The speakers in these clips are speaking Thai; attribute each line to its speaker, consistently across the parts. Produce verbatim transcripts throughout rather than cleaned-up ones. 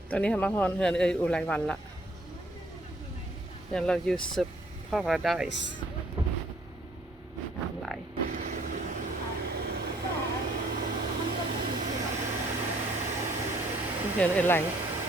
Speaker 1: ตอนนี้ทำมาฮอนเฮือนเอยอุไรวันละอย่างเราอยู่สุดพาราไดส์น้ำไหลเฮือนเอยไหล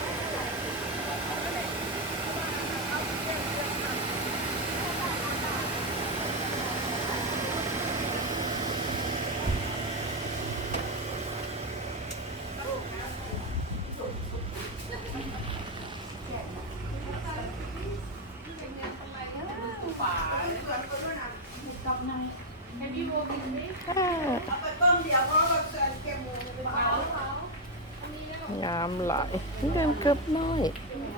Speaker 1: งามหลายนี่เดินเกือบน้อย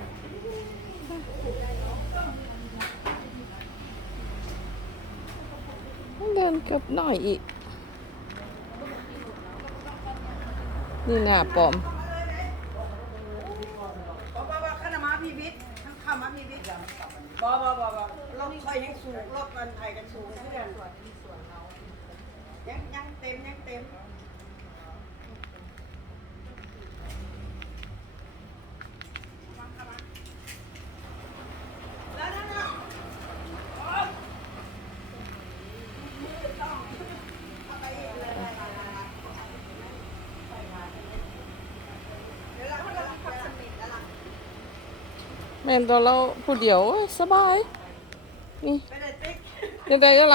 Speaker 1: เดินเกือบน้อยอีกนี่หน้าปลอม
Speaker 2: บ่บ่บ่บ่รถคอยยังสูงรถกันไทยกันสูงเพื่อนยังยังเต็มยังเต็ม
Speaker 1: แม่นตัวเราผู้เดียวสบายนี่ยังไงอะไร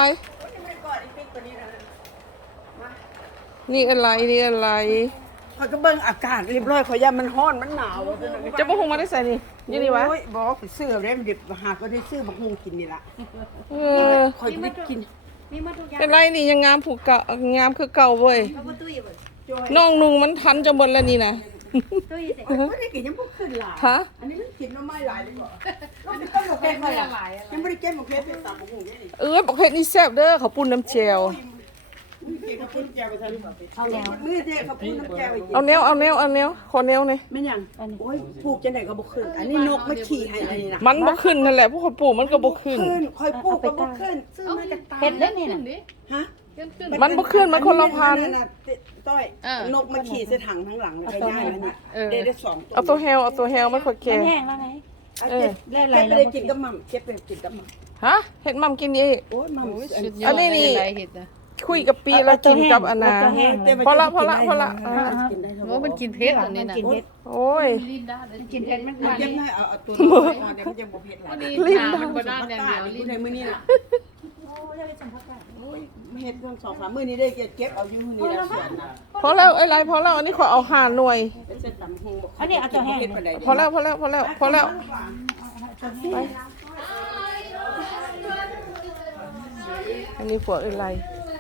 Speaker 1: นี่อะไรนี่อะไร
Speaker 2: คอยก็เบิ่งอากาศเรียบร้อยคอยยามันร้อนมันหนาว
Speaker 1: จะบ่คงมาได้ใส่นี่ยี่นี่วะ
Speaker 2: โอ้ยบอกไปซื้อเอาได้มันเด็ดหาก็ได้ซื้อบักฮุงกินนี่ล่ะ
Speaker 1: เออ
Speaker 2: คอยได้กิน
Speaker 1: เป็นไรนี่ยังงามผูกเก่างามคือเก่าเว้ยน้องนุ่งมันทันจะหมดแล้วนี่นะ
Speaker 2: ไม่ได้กินยังบ่ขึ้นหลาย
Speaker 1: ฮะ
Speaker 2: อันนี้มันกินน้ำไม้หลายเลยบ่เราไม่ต้องบอกแค่ไม้หลายยังไม่ได้เก็บบอกแค่เป็นตามบักฮุงนี่
Speaker 1: เออบอกเฮ็ดนี่แซ่บเด้อเขาวปุ้นน้ำแจ่ว
Speaker 2: กินข้าวปุ้นแจ่วไปทันเอาแล้วมือเด้ข้าวปุ้นน้ำแจ่วไปกิน
Speaker 1: เอาแนวเอาแนวเอาแนวขอแนวหน่อย
Speaker 2: ไม่ยังโอ้ยปลูกจังได๋ก็บ่ขึ้นอันนี้นกมาขี่ให้อันนี้นะ
Speaker 1: มันบ่ขึ้นนั่นแหละพวกเขาปลูกมันก็บ่ขึ้น
Speaker 2: ขึ้นคอยปลูกก็บ่ขึ้นซื้อมาจากตา
Speaker 3: เห็ดได้นี่น่ะ
Speaker 2: ฮะ
Speaker 1: มันบ่ขึ้นมันคนละพันธุ์
Speaker 2: ต้อยนกมาขี่ใส่ถังทั้งหลังเลยก็ย้ายมานี่
Speaker 1: เออ
Speaker 2: ได้ได้สอง
Speaker 1: เอาตัวแฮวเอาตัวแฮวมันค่อยแก่
Speaker 3: มันแห้งแล้วไง
Speaker 2: เออเก็บไปได้กินกับหม่ำเก็บไปกินกับหม่ำ
Speaker 1: ฮะเฮ็ดหม่ำกินดี
Speaker 2: โอ้ยหม่ำ
Speaker 1: อันนี้นี่คุยกับปีแล้วกินกับอันน่ะพอละพอละพอละอ่า
Speaker 2: กินได้ทั้งหม
Speaker 4: ว่า
Speaker 2: ด
Speaker 4: มันกินเพชรอันนี้นะ
Speaker 3: กินเห็ด
Speaker 1: โอ้ย
Speaker 4: ลิ้นด้านเลย
Speaker 3: กินเห็ดมัน
Speaker 2: มัน
Speaker 3: มัน
Speaker 2: เก็บให้เอาเอาตัวนี้ไว้ก่อนเดี๋ยวมันจะบ่เผ็ดหลาย
Speaker 4: ลิ้น
Speaker 1: ลิ้น
Speaker 4: หนา
Speaker 1: ด้าน
Speaker 4: มันบด้านอย่างเดียว
Speaker 2: ลิ้
Speaker 4: ลิ้
Speaker 2: น
Speaker 4: น
Speaker 2: ในมื้อนี้ล่ะโอ้ยเฮ็ดสองสามมื้อนี้ได้เก็บเอาอยู่นี่ละส่วนนะ
Speaker 1: พอแล้วไอ้ไรพอแล้วอันนี้ขอเอาห้าหน่วย
Speaker 2: เป็นเส้นตำหูบ่
Speaker 3: อันนี้เอาตัวแห้ง
Speaker 1: พอแล้วพอแล้วพอแล้วพอแล้วไปอันนี้พวกไอ้ไร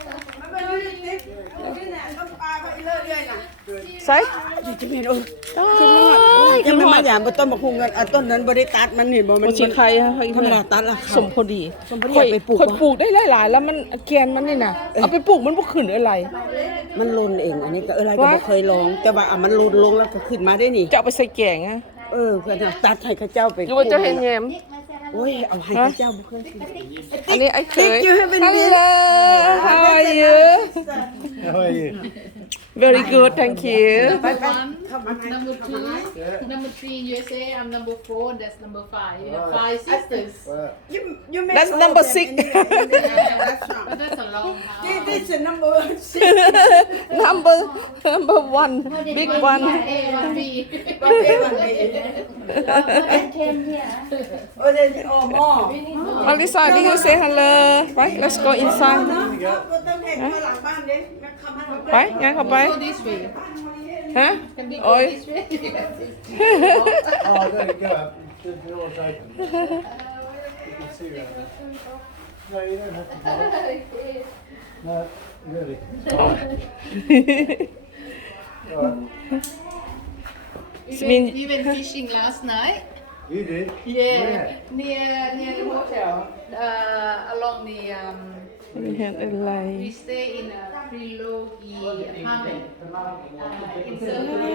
Speaker 1: ใส่
Speaker 2: จะเป็นโอ้ยังไม่มาอย่างบ่ต้นบักฮุงกันอ่ะต้นนั้นบ่ได้ตัดมันนี่บ่มัน
Speaker 1: โอชิไข่ฮะ
Speaker 2: ธรรมดาตัดละ
Speaker 1: สมพอดี
Speaker 2: สมพอดี
Speaker 1: ค่อย
Speaker 2: ไปปลูก
Speaker 1: ค่อยปลูกได้หลายๆแล้วมันแกนมันนี่นะเอาไปปลูกมันบ่ขึ้นอะไร
Speaker 2: มันลนเองอันนี้ก็อะไรก็บ่เคยลอง แต่ว่าอ่ะมันลนลงแล้วก็ขึ้นมาได้นี่
Speaker 1: จะเอาไปใส่แกงอะ
Speaker 2: เออเพื่อนเอาตัดให้ข้าเจ้าไป
Speaker 1: หรือว่าจะเห็นแยม
Speaker 2: โอ้ยเอาให้ข้าเจ้าบ่เคยกิน
Speaker 1: อันนี้ไอ้เคย
Speaker 2: Thank you, Heavenly.
Speaker 1: Hello how are you
Speaker 5: How are you?
Speaker 1: very good thank you
Speaker 4: one number two number three U S A I'm number four that's number five you have five sisters
Speaker 5: Well,
Speaker 2: You you make
Speaker 1: That's
Speaker 2: all
Speaker 1: number
Speaker 2: of them
Speaker 1: six.
Speaker 2: in the- in the- that's not-
Speaker 4: but that's a long
Speaker 2: This
Speaker 4: house
Speaker 2: this is number six.
Speaker 1: number number one big one
Speaker 4: A one B
Speaker 2: But they want me.
Speaker 3: เค็มเนี่ย
Speaker 2: Oh, they- oh, more.
Speaker 1: Alisa did you say hello ไป let's go inside
Speaker 2: เนาะบ่ต้องให้มาหลังบ้านเด้งั้นเข้ามาทำ
Speaker 1: ไปงั้นเข้าไป
Speaker 4: go this way
Speaker 1: ฮะ
Speaker 4: can we go
Speaker 1: โอ้ย
Speaker 4: this way
Speaker 5: oh, there you go. The door's open. You can see around there. No, you don't have to do it. No, really. Right.
Speaker 4: we
Speaker 1: mean-
Speaker 4: went, we went fishing last night
Speaker 5: You did?
Speaker 4: yeah
Speaker 5: Where?
Speaker 4: near near the hotel uh, along the um,
Speaker 1: นี่เห็นอะไร
Speaker 4: we stay in a Trilogy apartment uh, in Serbia.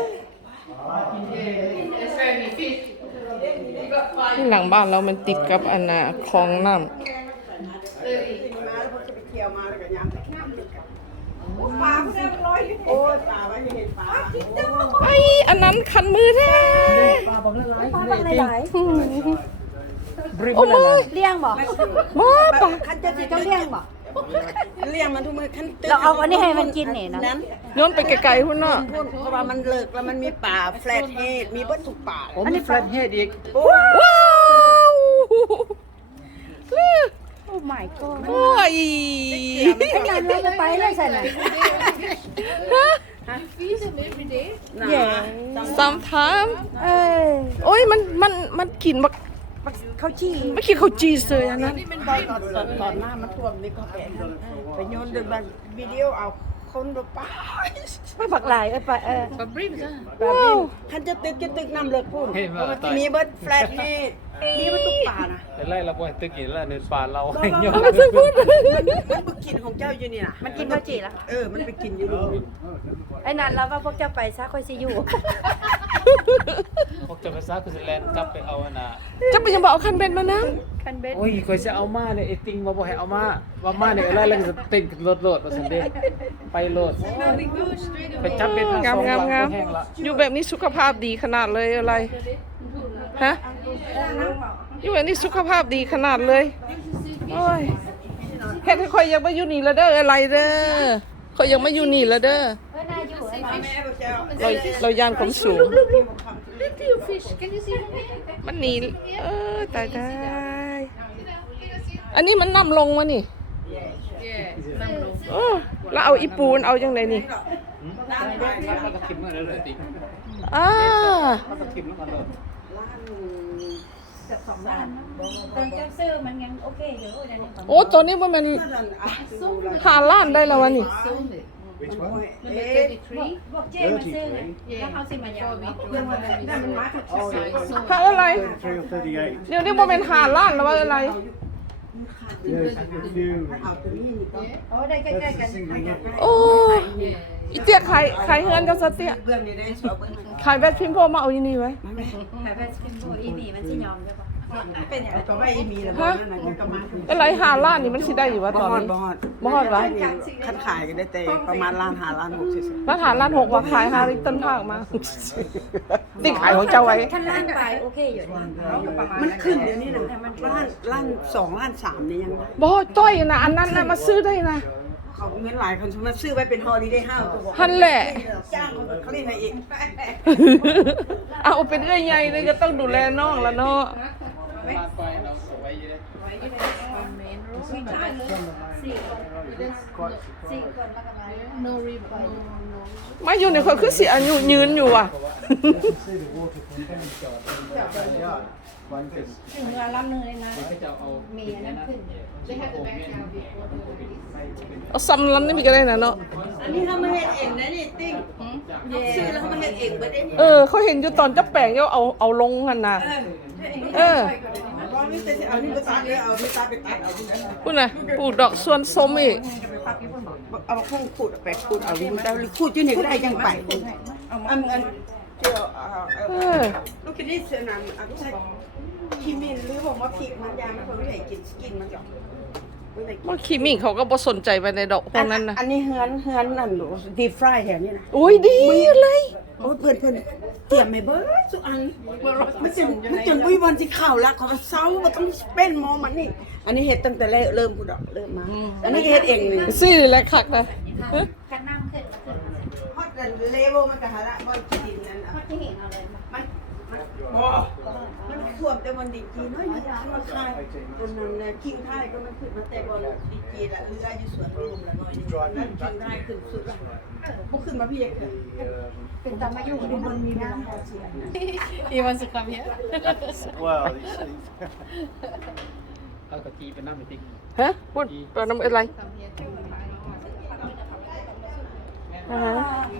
Speaker 4: Yeah, that's where we fish. We got
Speaker 1: ที่
Speaker 4: five
Speaker 1: หลังบ้านเรามันติดกับอันน่ะคลองน้
Speaker 4: thirty.
Speaker 2: มาแล้วพอจะไปเที่ยวมาแล้วก็ยามไปน้ำกินกันปลาผู้ใดมันลอยอยู่โอ้ยปลาไว้เห็นปลา
Speaker 1: ไอ้อันนั้นคันมือแท้
Speaker 5: ปลาบอกละลาย
Speaker 3: ปลาบางหลาย
Speaker 5: บริ
Speaker 1: โอ้
Speaker 5: บทละ
Speaker 1: มือ
Speaker 5: ลาย
Speaker 3: ๆเลี้ยงบ่
Speaker 1: หมอปะ
Speaker 2: คันจะสิ
Speaker 3: เจ้าเลี้ยงบ่
Speaker 2: เลี้ยงมันทุกมื้อคัน
Speaker 3: เราเอาอันนี้ให้มันกินนี่เนาะ
Speaker 2: นั้น
Speaker 1: โยนไปไกลๆพุ่นเนาะ
Speaker 2: พูดเพราะว่ามันเลิกแล้วมันมีป่าแฟลตเฮดมีเบิดทุกป่า
Speaker 5: ผมมีแฟลตเฮดอีก
Speaker 2: โอ้
Speaker 1: ว้าว
Speaker 3: โอ้ my god
Speaker 1: โอ้ย
Speaker 3: ขนาดเราจะไปเลยใส่น่ะ
Speaker 4: Feed them every day.
Speaker 2: น่ะ
Speaker 3: แย่
Speaker 1: ซัมทาม
Speaker 3: เอ้ย
Speaker 1: โอ้ยมันมันมันกินบัก
Speaker 3: ข้าวจี้
Speaker 1: ไม่กินข้าวจีเลยอันนั้น
Speaker 2: มันตอนตอนตอนตอนหน้ามันท่วมนี่ก็แปลกไปโยนเดินมาวิดีโอเอาคนดูป้า
Speaker 3: ไม่ผักหลายเอ้ยไปเออ
Speaker 4: But bring them.
Speaker 2: แบบนี้คันจะตึกจะตึกน้ำเลิกพูดเพราะว่าจะมีเบิดแฟลตเฮดมีเบิดทุกป่านะ
Speaker 5: แต่ไล่เราบ่ให้ตึกกินแล้วในป่าเราให้ยอ
Speaker 1: เอามาซื้อพูด
Speaker 2: มันไปกินของเจ้าอยู่นี่นะ
Speaker 3: มันกินข้าวจี้ละ
Speaker 2: เออมันไปกินอยู่นี่
Speaker 3: ไอ้นั่นเราว่าพวกเจ้าไปซะค่อยสิอยู่
Speaker 5: พวกจะภาษาคือสิแลนกลับไปเอาอันน่ะ
Speaker 1: จะไปยังบอกเอาคันเบนมานะ
Speaker 3: คันเบ็ด
Speaker 5: โอ้ยข่อยจะเอามาเนี่ยไอ้ติงมาบ่ให้เอามาว่ามาเนี่ยอะไรแล้วก็จะเต้นรถโลดว่าซั่นเด้ไปโลด
Speaker 4: No, we go straight
Speaker 5: ไป
Speaker 4: away.
Speaker 5: จับเป็น
Speaker 1: งามงามงาม
Speaker 5: แห้งละ
Speaker 1: อยู่แบบนี้สุขภาพดีขนาดเลยอะไรฮะอยู่แบบนี้สุขภาพดีขนาดเลยโอ้ยเฮ็ดให้ข่อยอยากมาอยู่นี่แล้วเด้ออะไรเด้อข่อยอยากมาอยู่นี่แล้วเด้อ
Speaker 3: เอ้ยน่าอยู่ไอ้
Speaker 2: แม่บอกเจ้า
Speaker 1: เราเราย่านความสูง
Speaker 4: Little fish. Can you see them?
Speaker 1: มันหนีเออตายตายอันนี้มันนำลงมานี่
Speaker 4: Yeah. Number.
Speaker 1: เออแล้วเอาอีปูนเอาจังไดนี่
Speaker 5: มันก็ทิ่มมาแล้วเลยติง
Speaker 1: อ่า
Speaker 5: มันก็ทิ่มแล้วมันโลด
Speaker 3: เกือบสองล้านตอนเจ้าซื้อมันยังโอเคอยู่นั่นนี่
Speaker 1: โอ้ตัวนี้ว่ามันหาล้านได้แล้ววะนี่
Speaker 4: Sold it.
Speaker 5: Which one?
Speaker 4: Number
Speaker 3: พวก
Speaker 4: thirty-three.
Speaker 3: พวกเจ้มาซื้อเนี่ยแล้วเขาสิมายัง
Speaker 1: หาอะไร
Speaker 5: thirty-three or thirty-eight.
Speaker 1: เดี๋ยวนี้ว่ามันหาล้านแล้วว่าอะไร
Speaker 5: Yes, you.
Speaker 3: โอ้ได้ใกล้ๆกัน
Speaker 1: โอ้อีเตี้ยขายขายเฮือนเจ้าซะเตี้ย
Speaker 2: เบื้องนี้ได้ชอบเบื้องนี้
Speaker 1: ขายแบทพิมพ์โพมาเอาอยู่นี่ไว้
Speaker 3: แต่แบบเป็นโบอีนี่มันสิยอมใช่ปะ
Speaker 2: เป็นอย่างก็ไม่มีแล้วนั่นน่ะก็มา
Speaker 1: อะไรหาล้านนี่มันสิได้อยู่วะต
Speaker 2: บ่
Speaker 1: อน
Speaker 2: ฮอด
Speaker 1: นี้
Speaker 2: บ่ฮอด
Speaker 1: บ่ฮอดวะ
Speaker 2: คันขายก็ได้แต่ประมาณล้านห้าล้านหกสิ
Speaker 1: ร้านหาล้านหกว่าขายหาลิตรต้นภาคมาติขายของเจ้าไว้
Speaker 3: ท่านล้านไปโอเคอยู่นี่เขาก็ประมาณ
Speaker 2: มันขึ้นเดี๋ยวนี้นะล้านล้านสองล้านสามนี่ยังได้
Speaker 1: บ่จ้อยนะอันนั้นนะมาซื้อได้นะ
Speaker 2: เขาเงินหลายคนสมมติซื้อไว้เป็นฮอลิเดย์เฮาส์ตัวบอก
Speaker 1: หันแหละ
Speaker 2: จ้างเขาเขาเรียกอะไรอีก
Speaker 1: เอาเป็นเอื้อยใหญ่เลยก็ต้องดูแลน้องแล้วเนาะ
Speaker 5: ลาดไปเราสวยอยู่เลย
Speaker 4: On main road.
Speaker 3: สี่คนสี่คนสี่คนแล้วก็ไป
Speaker 4: No rib. No, no.
Speaker 1: มาอยู่ในคนคือสิอายุยืนอยู่อ่ะ
Speaker 5: You can see the water from down the yard. One thing.
Speaker 3: ถึงเวลาลำหนึ่งเลยนะ
Speaker 5: เขาจะเอา
Speaker 3: มีอันนั้นขึ้น
Speaker 4: They have the back out before the release.
Speaker 1: เอาซ้ำล้ำนี่มีก็ได้นะเนาะ
Speaker 2: อันนี้เขามาเฮ็ดเองนะนี่ติ้งซื้อแล้วเขามาเฮ็ดเองเบิดเด้นี่
Speaker 1: เออเขาเห็นอยู่ตอนเจะแปลงเจ้าเอาเอาลงกันนะเออ
Speaker 2: ว่านี่จะเอานี่ไปตัดเลยเอานี่ตัดไปตัดเอาที่นั่น
Speaker 1: พูดนะปลูกดอกส่วนส้มอีก
Speaker 2: เอามาพุ่งขูดไปขูดเอาดูแต่ขูดอยู่นี่ก็ได้ยังไปอันอันเจ้าเอา
Speaker 1: เออ
Speaker 2: ลูกคิดนี่เสนามอันใช่คิมินหรือบอกว่าพริกมันยามันคนไม่ได้กินกินมันหรอก
Speaker 1: มันขี้มิ่งเขาก็บ่สนใจไปในดอกพวกนั้นนะ
Speaker 2: อันนี้เฮือนเฮือนนั่นหนูดีฟรายแถวนี้นะ
Speaker 1: โอ้ยดีเลย
Speaker 2: โอ้ยเพื่อนเพื่อนเตรียมไม่เบิร์ดสุอันมันจนมันจนอุ้ยวันที่เข้าแล้วเขาเศร้ามันต้องเป็นมอมันนี่ อันนี้เห็ดตั้งแต่แรกเริ่มพูดออกเริ่มมา อันนี้ก็เห็ดเองนี่
Speaker 1: ซี่แหละคักนะ
Speaker 3: กันน้ำขึ้นขึ้น
Speaker 2: ฮอตแต่เลเวลมันก็หาละบอยกินนั่นอ่ะ
Speaker 3: เขาที่เห็นเอาเลย
Speaker 2: มันมันบ่มันท่วมแต่วันดีจีน้อยนี่มันคายจนนั้นเนี่ยคิงคายก็มันขึ้นมาแต่บอลดีจีละเรืออยู่สวนลุมละน้อยนี่นั่นคิงคายขึ้นสุดละบ่ขึ้นมาพี่เอกเลย
Speaker 3: เป็นตามาอยู่ดูบนมีน้ำ
Speaker 4: He wants to come here.
Speaker 5: Well, you see. เอากะทิเป็นน้ำไปติ๊ก
Speaker 1: ฮะพูดเปิดน้ำอะไร
Speaker 4: Come here too.
Speaker 1: อ่าฮะ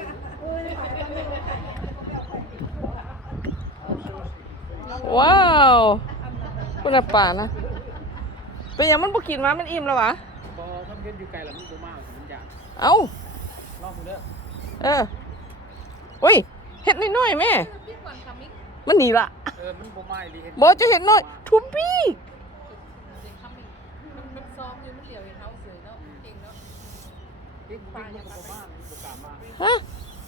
Speaker 1: ว้าวคุณอาป่านะเป็นอย่างมันบ่กินมามันอิ่มแล้ววะ
Speaker 5: พอถ้าเฮ็ดอยู่ไกลแล้วมันบ่มากมันอยาก
Speaker 1: เอ้า
Speaker 5: ลองดูเด้อ
Speaker 1: เอออุ้ยเห็ดน้อยๆแม่
Speaker 4: Big one coming.
Speaker 1: มันหนีละ
Speaker 5: เออมันบ่มาอีหลีเฮ็ด
Speaker 1: บอจะเห็นน้อยทุมพี่
Speaker 4: They coming. มันมันซ้อมอยู่มันเหลียวเห็นเขาสวยเนาะเก่งเนาะ
Speaker 1: ฮะ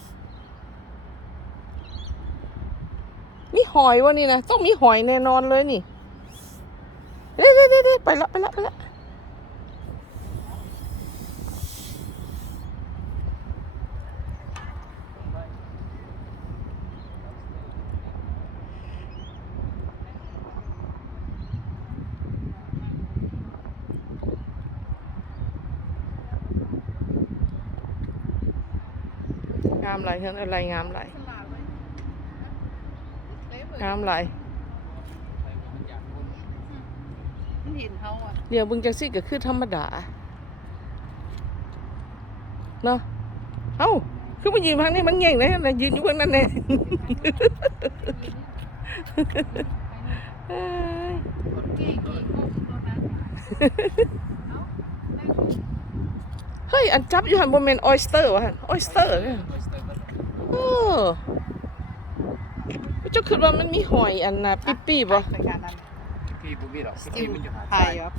Speaker 1: มีหอยวะนี่นะต้องมีหอยแน่นอนเลยนี่เด้เด้เด้เด้ไปละไปละไปละงามไรเห็นอะไรงามไรงามไร
Speaker 4: มันเห็นเขาอ่ะ
Speaker 1: เดี๋ยวบึงจังซี่ก็คือธรรมดาเนาะเอ้าคือมายืนทางนี้มันเง่งเลยนะยืนอยู่เบื้องนั้นแน่เอ้ย
Speaker 4: คนเก่งกี่งงตัวนั้น
Speaker 1: เฮ้ยอันจับอยู่หันบนเมนออยสเตอร์วะหันออยสเตอร์เออเจ้าคิดว่ามันมีหอยอันน่ะปิ๊บๆบ่
Speaker 4: รายการนั้น
Speaker 6: พี่บุบีหรอก
Speaker 4: สติล
Speaker 6: มันจะหา
Speaker 4: ไทยครับ